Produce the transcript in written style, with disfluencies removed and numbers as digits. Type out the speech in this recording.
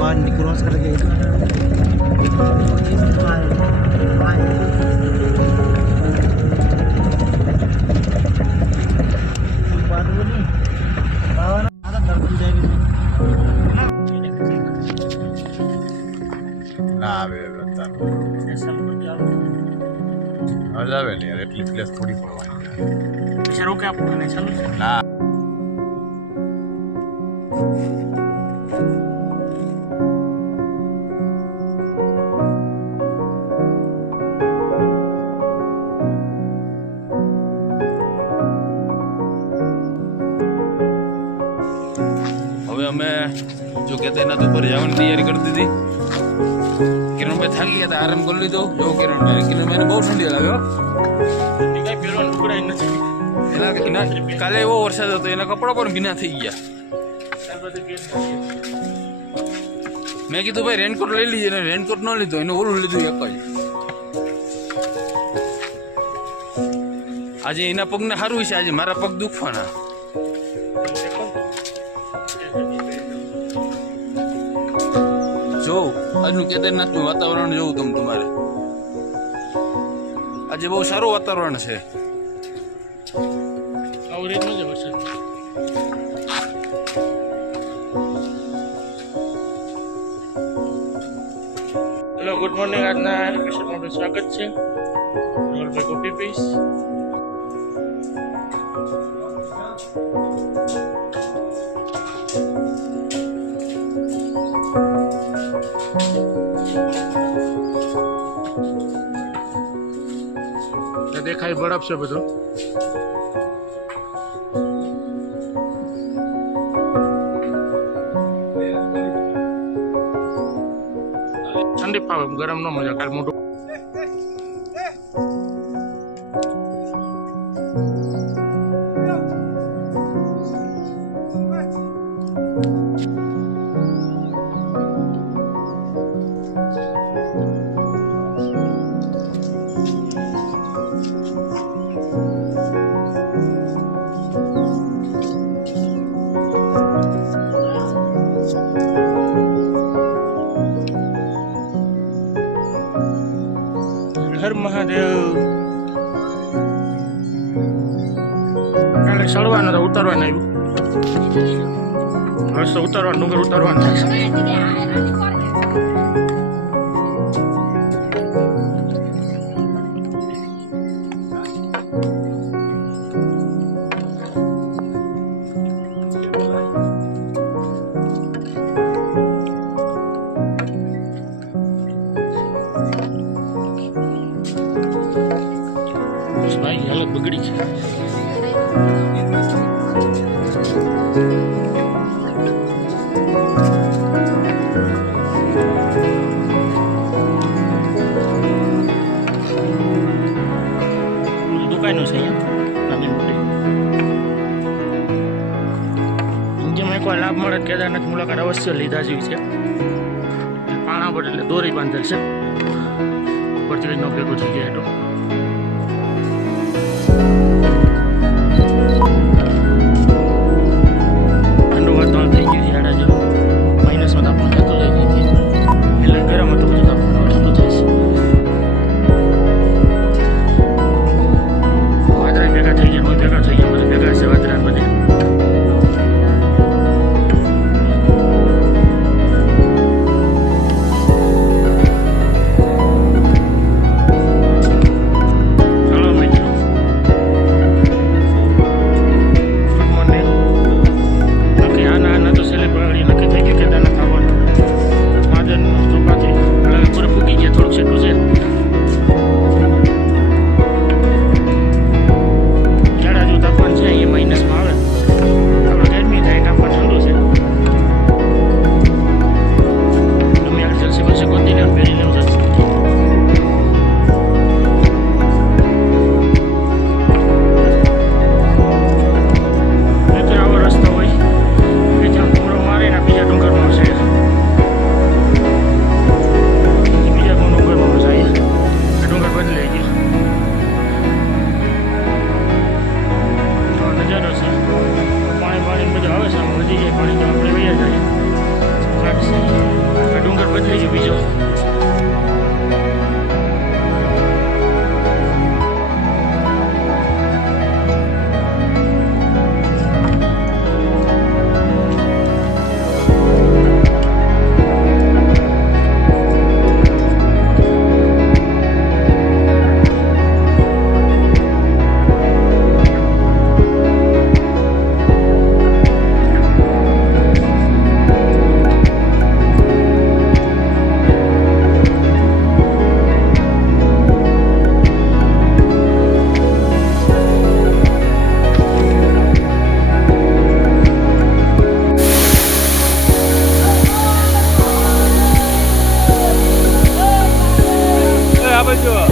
बाहर क्रॉस करके ના આવે મજા આવે ને યાર એટલી પ્લેસ થોડી પડવાની પૈસા રોકે આપણને ચાલુ ના હવે અમે જો કહેતા એના તો ઉપર જવાની તૈયારી કરી દીધી કિરણભાઈ થાકી ગયા હતા આરામ કરી લીધો જો કિરણભાઈને બહુ ઠંડી લાગ્યો કાલે એવો વરસાદ હતો એના કપડા પણ ભીના થઈ ગયા મેં કીધું ભાઈ રેનકોટ લઈ લીધે ને રેનકોટ ન લીધો એને ઓલું લીધું એક જ આજે એના પગને સારું છે આજે મારા પગ દુખવાના જો આજનું કેદારનાથનું વાતાવરણ જોવું તમે તમારે આજે બહુ સારું વાતાવરણ છે હેલો ગુડ મોર્નિંગ આજના એપિસોડમાં આપનું સ્વાગત છે રોલભાઈ કોફી પીસ દેખાય બરફ છે બધો ઠંડી ફાવે ગરમ ન મજા કાલ મોટું હર મહાદેવ કાલે ચડવાનું તો ઉતારવાનું આવ્યું રસ્તો ઉતારવાનું ડુંગર ઉતારવાનું થાય ભાઈ હાલત બગડી છે દુકાનો છે અહીંયા નાની મોટી જેમાં એકવાર લાભ મળે કેદારનાથ મુલાકાત અવશ્ય લીધા જેવી છે પાણા પર એટલે દોરી બાંધેલ છે ઉપરથી ન ભેગું થઈ જાય એટલું બદલી ગયો બીજો. આ બાજુ